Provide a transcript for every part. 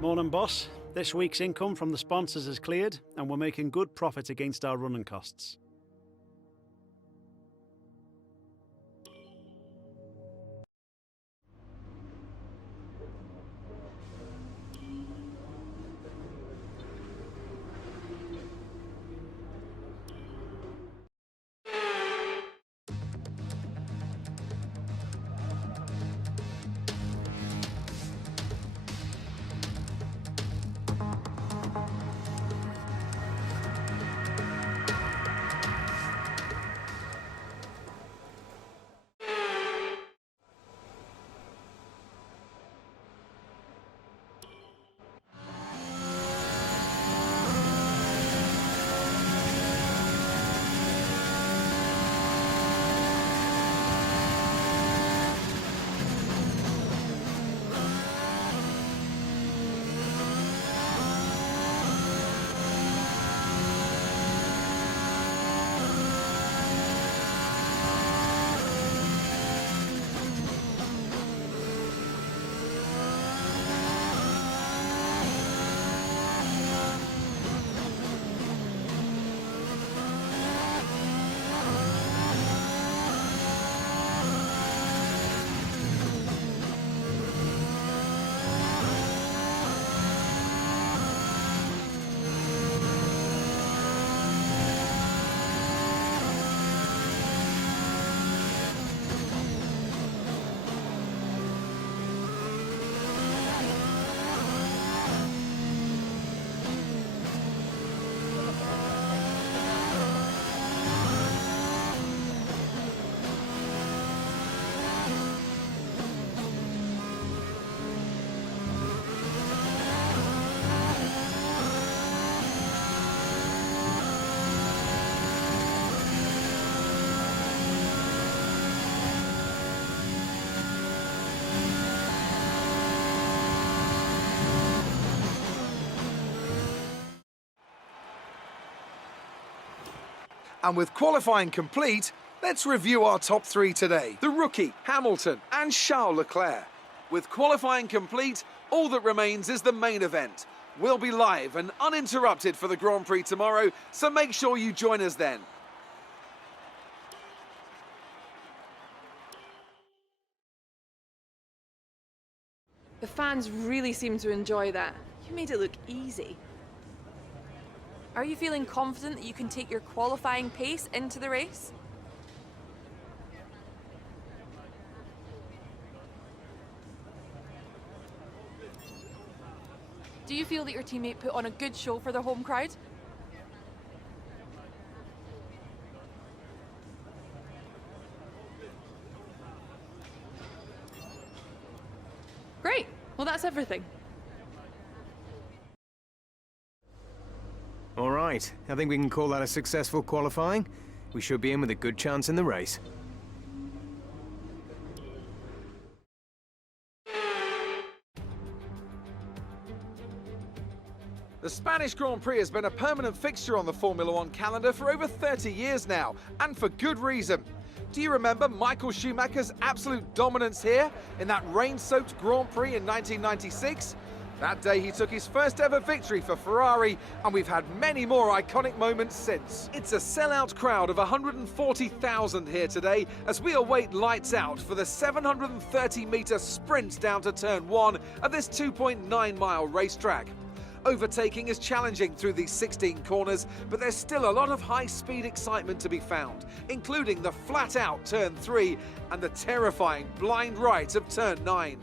Morning, boss. This week's income from the sponsors is cleared, and we're making good profit against our running costs. And with qualifying complete, let's review our top three today. The rookie, Hamilton and Charles Leclerc. With qualifying complete, all that remains is the main event. We'll be live and uninterrupted for the Grand Prix tomorrow, so make sure you join us then. The fans really seem to enjoy that. You made it look easy. Are you feeling confident that you can take your qualifying pace into the race? Do you feel that your teammate put on a good show for the home crowd? Great. Well, that's everything. All right, I think we can call that a successful qualifying. We should be in with a good chance in the race. The Spanish Grand Prix has been a permanent fixture on the Formula One calendar for over 30 years now, and for good reason. Do you remember Michael Schumacher's absolute dominance here in that rain-soaked Grand Prix in 1996? That day he took his first ever victory for Ferrari, and we've had many more iconic moments since. It's a sellout crowd of 140,000 here today as we await lights out for the 730-metre sprint down to turn 1 of this 2.9-mile racetrack. Overtaking is challenging through these 16 corners, but there's still a lot of high-speed excitement to be found, including the flat-out turn 3 and the terrifying blind right of turn 9.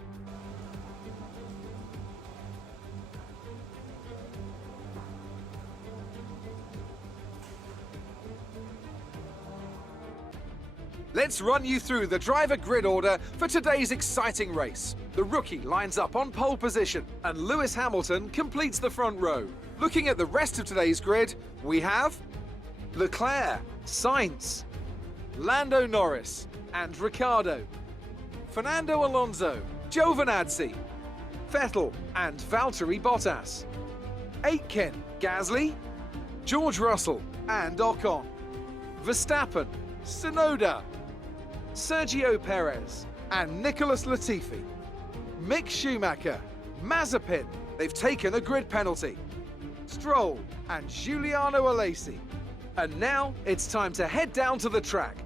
Let's run you through the driver grid order for today's exciting race. The rookie lines up on pole position, and Lewis Hamilton completes the front row. Looking at the rest of today's grid, we have Leclerc, Sainz, Lando Norris, and Ricciardo, Fernando Alonso, Giovinazzi, Vettel, and Valtteri Bottas, Aitken, Gasly, George Russell, and Ocon, Verstappen, Tsunoda, Sergio Perez, and Nicholas Latifi, Mick Schumacher, Mazepin, They've taken a grid penalty. Stroll and Giuliano Alesi. And now it's time to head down to the track.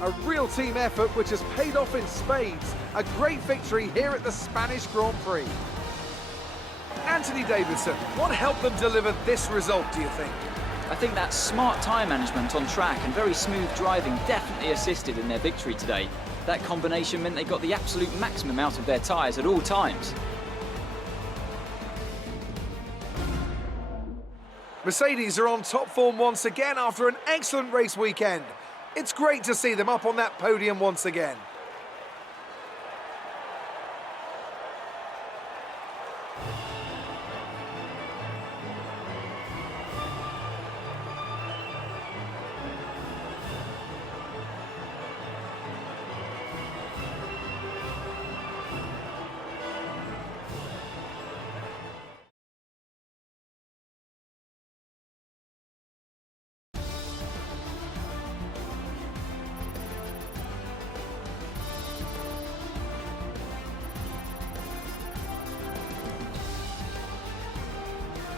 A real team effort which has paid off in spades. A great victory here at the Spanish Grand Prix. Anthony Davidson, what helped them deliver this result, do you think? I think that smart tyre management on track and very smooth driving definitely assisted in their victory today. That combination meant they got the absolute maximum out of their tyres at all times. Mercedes are on top form once again after an excellent race weekend. It's great to see them up on that podium once again.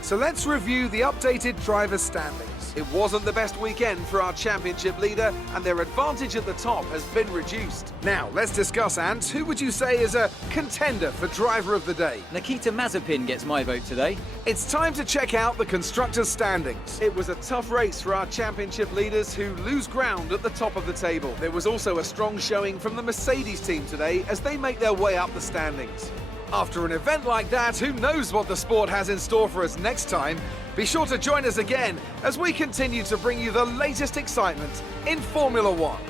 So let's review the updated drivers' standings. It wasn't the best weekend for our championship leader, and their advantage at the top has been reduced. Now, let's discuss, Ant. Who would you say is a contender for driver of the day? Nikita Mazepin gets my vote today. It's time to check out the constructors' standings. It was a tough race for our championship leaders who lose ground at the top of the table. There was also a strong showing from the Mercedes team today as they make their way up the standings. After an event like that, who knows what the sport has in store for us next time? Be sure to join us again as we continue to bring you the latest excitement in Formula One.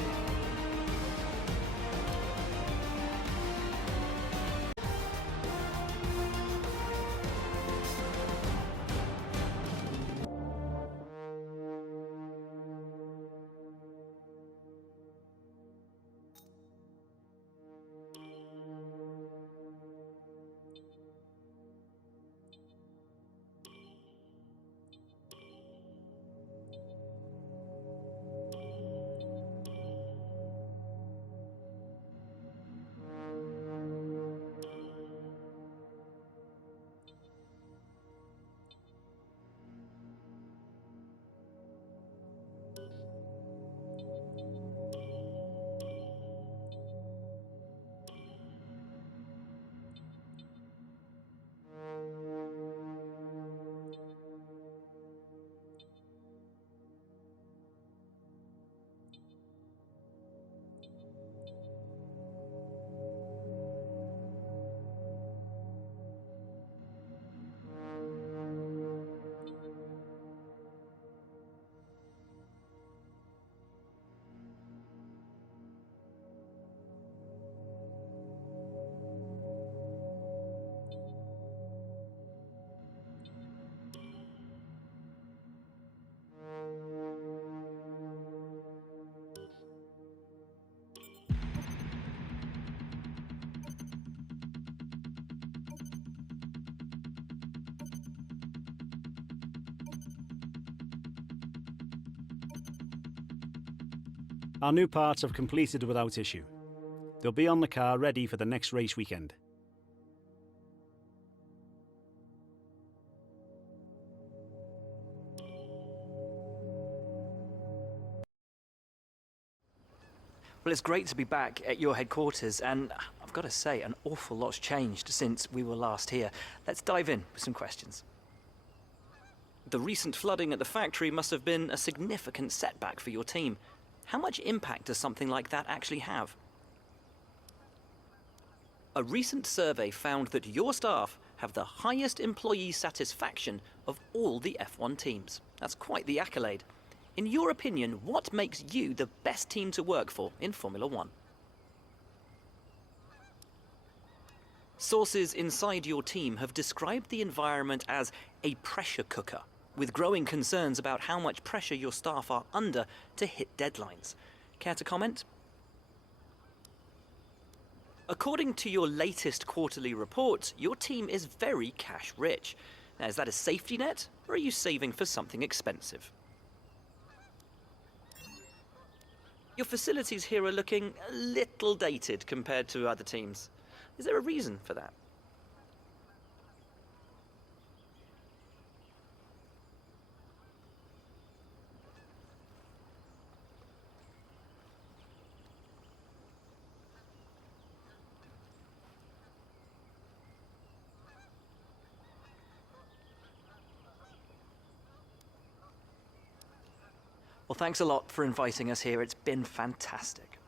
Our new parts have completed without issue. They'll be on the car ready for the next race weekend. Well, it's great to be back at your headquarters, and I've got to say, an awful lot's changed since we were last here. Let's dive in with some questions. The recent flooding at the factory must have been a significant setback for your team. How much impact does something like that actually have? A recent survey found that your staff have the highest employee satisfaction of all the F1 teams. That's quite the accolade. In your opinion, what makes you the best team to work for in Formula One? Sources inside your team have described the environment as a pressure cooker, with growing concerns about how much pressure your staff are under to hit deadlines. Care to comment? According to your latest quarterly report, your team is very cash rich. Now, is that a safety net, or are you saving for something expensive? Your facilities here are looking a little dated compared to other teams. Is there a reason for that? Well, thanks a lot for inviting us here. It's been fantastic.